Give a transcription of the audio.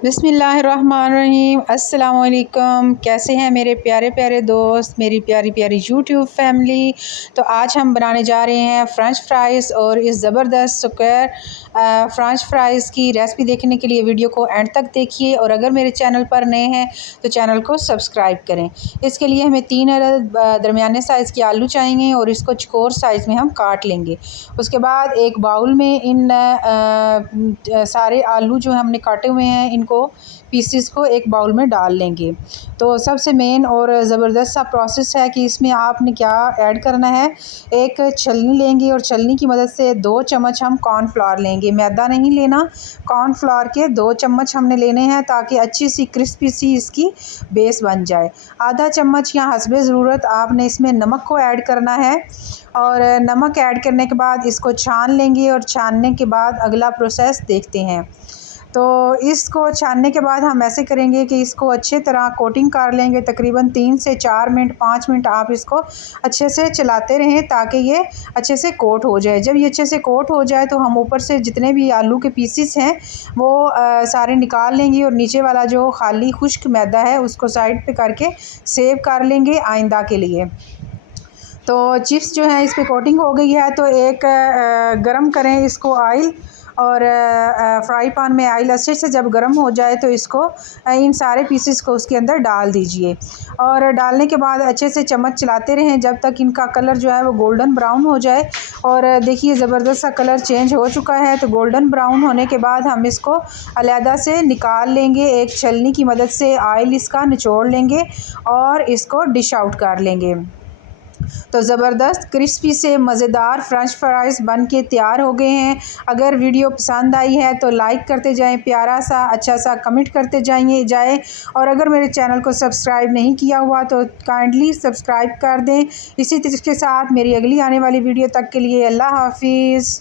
बिस्मिल्लाहिर्रहमानिर्रहीम। अस्सलाम वालेकुम। कैसे हैं मेरे प्यारे प्यारे दोस्त, मेरी प्यारी प्यारी यूट्यूब फैमिली। तो आज हम बनाने जा रहे हैं फ़्रेंच फ्राइज़ और इस ज़बरदस्त स्क्वायर फ़्रेंच फ्राइज़ की रेसिपी देखने के लिए वीडियो को एंड तक देखिए, और अगर मेरे चैनल पर नए हैं तो चैनल को सब्सक्राइब करें। इसके लिए हमें 3 अदद दरमियाने साइज़ के आलू चाहिए और इसको चौकोर साइज़ में हम काट लेंगे। उसके बाद एक बाउल में इन सारे आलू जो हमने काटे हुए हैं इनको पीसेस को एक बाउल में डाल लेंगे। तो सबसे मेन और ज़बरदस्त सा प्रोसेस है कि इसमें आपने क्या ऐड करना है। एक छलनी लेंगे और छलनी की मदद से 2 चम्मच हम कॉर्नफ्लावर लेंगे। मैदा नहीं लेना, कॉर्नफ्लावर के 2 चम्मच हमने लेने हैं ताकि अच्छी सी क्रिस्पी सी इसकी बेस बन जाए। आधा चम्मच या हस्बे ज़रूरत आपने इसमें नमक को ऐड करना है, और नमक ऐड करने के बाद इसको छान लेंगे, और छानने के बाद अगला प्रोसेस देखते हैं। तो इसको छानने के बाद हम ऐसे करेंगे कि इसको अच्छे तरह कोटिंग कर लेंगे। तकरीबन 3 से 4 मिनट 5 मिनट आप इसको अच्छे से चलाते रहें ताकि ये अच्छे से कोट हो जाए। जब ये अच्छे से कोट हो जाए तो हम ऊपर से जितने भी आलू के पीसेस हैं वो सारे निकाल लेंगे, और नीचे वाला जो खाली खुश्क मैदा है उसको साइड पे करके सेव कर लेंगे आइंदा के लिए। तो चिप्स जो है इस पे कोटिंग हो गई है, तो एक गरम करें इसको ऑयल, और फ्राई पैन में ऑयल अच्छे से जब गर्म हो जाए तो इसको इन सारे पीसेस को उसके अंदर डाल दीजिए, और डालने के बाद अच्छे से चम्मच चलाते रहें जब तक इनका कलर जो है वो गोल्डन ब्राउन हो जाए। और देखिए ज़बरदस्त सा कलर चेंज हो चुका है। तो गोल्डन ब्राउन होने के बाद हम इसको अलहदा से निकाल लेंगे। एक छलनी की मदद से ऑयल इसका निचोड़ लेंगे और इसको डिश आउट कर लेंगे। तो ज़बरदस्त क्रिस्पी से मज़ेदार फ़्रेंच फ्राइज़ बन के तैयार हो गए हैं। अगर वीडियो पसंद आई है तो लाइक करते जाएं, प्यारा सा अच्छा सा कमेंट करते जाएं, और अगर मेरे चैनल को सब्सक्राइब नहीं किया हुआ तो काइंडली सब्सक्राइब कर दें। इसी के साथ मेरी अगली आने वाली वीडियो तक के लिए अल्लाह हाफ़िज़।